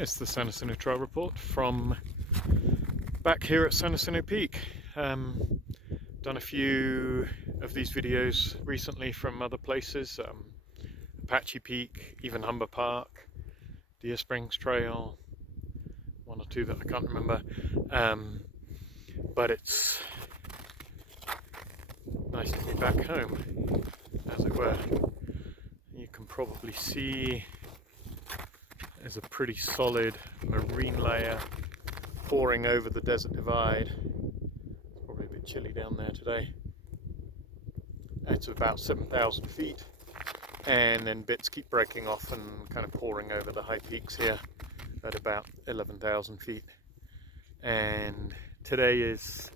It's the San Jacinto Trail Report from back here at San Jacinto Peak. Done a few of these videos recently from other places, Apache Peak, even Humber Park, Deer Springs Trail, one or two that I can't remember, but it's nice to be back home, as it were. You can probably see there's a pretty solid marine layer pouring over the desert divide. It's probably a bit chilly down there today. It's about 7,000 feet, and then bits keep breaking off and kind of pouring over the high peaks here at about 11,000 feet. And today is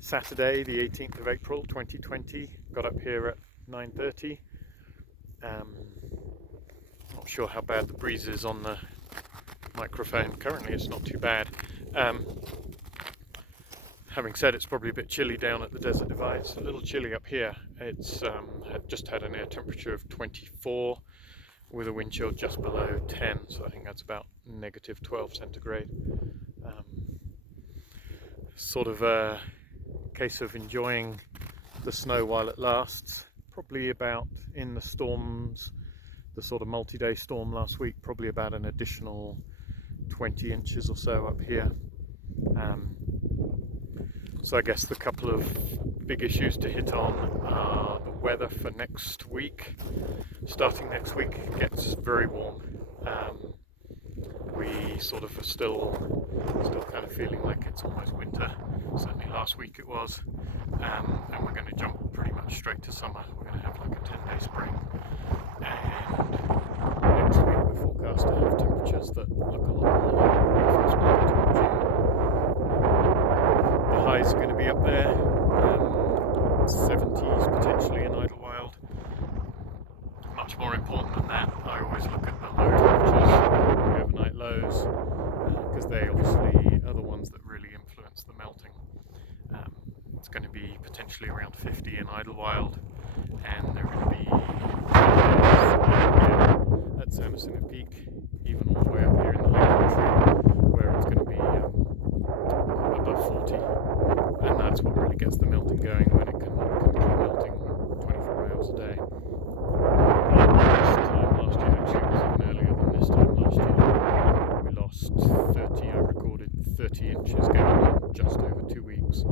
Saturday, the 18th of April 2020. Got up here at 9:30. Not sure how bad the breeze is on the microphone. Currently it's not too bad. Having said, it's probably a bit chilly down at the Desert Divide. It's a little chilly up here. It's just had an air temperature of 24 with a wind chill just below 10, so I think that's about -12 centigrade. Sort of a case of enjoying the snow while it lasts. Probably about, in the storms, the sort of multi-day storm last week, probably about an additional 20 inches or so up here. So I guess the couple of big issues to hit on are the weather for next week. Starting next week, it gets very warm. We sort of are still kind of feeling like it's almost winter. Certainly last week it was. And we're going to jump pretty much straight to summer. We're going to have like a 10-day spring. And next week we're forecast to have temperatures that look a lot more like the first week of June. The highs are going to be up there, 70s potentially in Idlewild. Much more important than that, I always look at the low temperatures, the overnight lows, because they obviously are the ones that really influence the melting. It's going to be potentially around 50 in Idlewild, and they're going to be at San Jacinto Peak, even all the way up here in the high country, where it's going to be above 40, and that's what really gets the melting going, when it can keep melting 24 hours a day. This time last year, actually it was even earlier than this time last year, we lost 30, I recorded 30 inches going in just over 2 weeks. A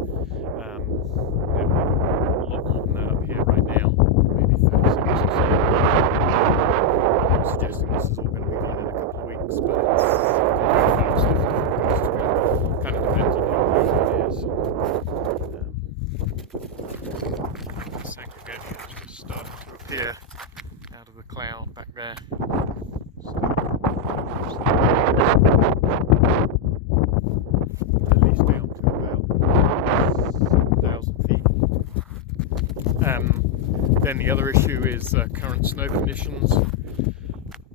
lot more than that up here right now, maybe 36 or so. I'm suggesting this is all going to be gone in a couple of weeks, but it's kind of depends on how cold it is. Sangogonia has just started to appear out of the cloud back there. At least down to about 7,000 feet. Then the other issue is current snow conditions.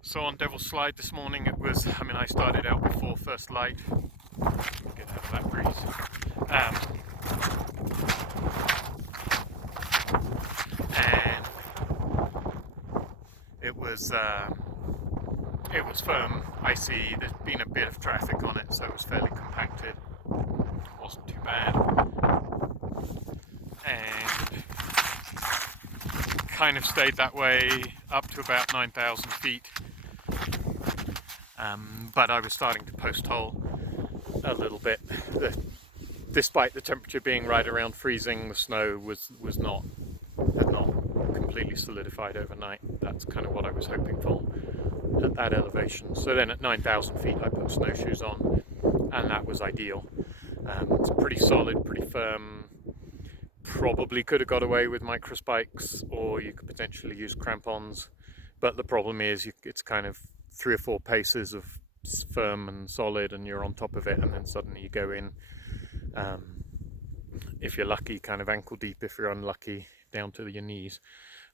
So on Devil's Slide this morning, it was, I started out before first light. Get out of that breeze. And it was firm, icy. There's been a bit of traffic on it, so it was fairly compacted. It wasn't too bad. And kind of stayed that way up to about 9,000 feet. But I was starting to post-hole a little bit. Despite the temperature being right around freezing, the snow had not completely solidified overnight. That's kind of what I was hoping for at that elevation. So then at 9,000 feet I put snowshoes on, and that was ideal. It's pretty solid, pretty firm. Probably could have got away with micro spikes, or you could potentially use crampons, but the problem is it's kind of 3 or 4 paces of firm and solid, and you're on top of it, and then suddenly you go in, if you're lucky, kind of ankle deep; if you're unlucky, down to your knees.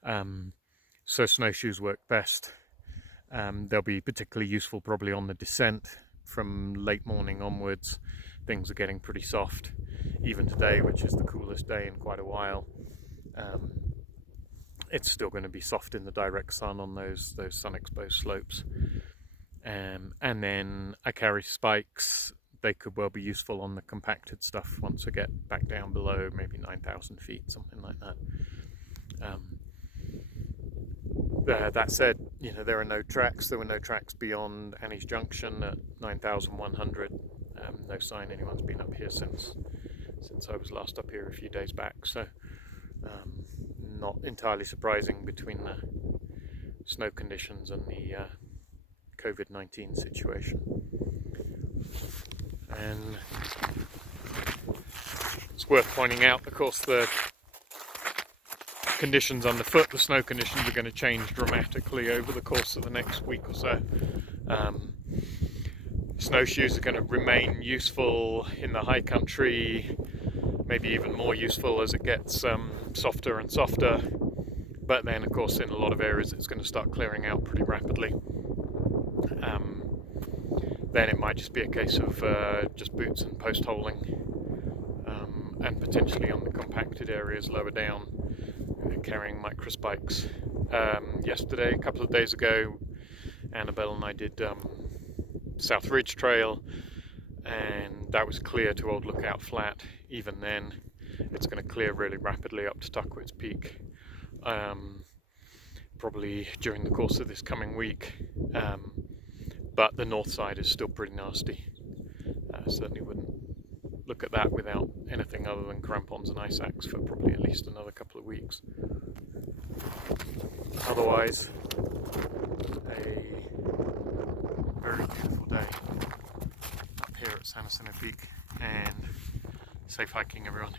So snowshoes work best. They'll be particularly useful probably on the descent from late morning onwards. Things are getting pretty soft. Even today, which is the coolest day in quite a while, it's still going to be soft in the direct sun on those sun exposed slopes. And then I carry spikes. They could well be useful on the compacted stuff once I get back down below maybe 9,000 feet, something like that. That said, there are no tracks. There were no tracks beyond Annie's Junction at 9,100. No sign anyone's been up here since I was last up here a few days back. So not entirely surprising between the snow conditions and the COVID-19 situation. And it's worth pointing out, of course, the conditions underfoot, the snow conditions are going to change dramatically over the course of the next week or so. Snowshoes are going to remain useful in the high country, maybe even more useful as it gets softer and softer. But then, of course, in a lot of areas it's going to start clearing out pretty rapidly. Then it might just be a case of just boots and post-holing, and potentially on the compacted areas lower down, carrying microspikes. Yesterday, a couple of days ago, Annabelle and I did South Ridge Trail, and that was clear to Old Lookout Flat. Even then, it's going to clear really rapidly up to Tuckwit's Peak, probably during the course of this coming week. But the north side is still pretty nasty. Certainly wouldn't look at that without anything other than crampons and ice axe for probably at least another couple of weeks. Otherwise, a very beautiful day up here at San Jacinto Peak, and safe hiking, everyone.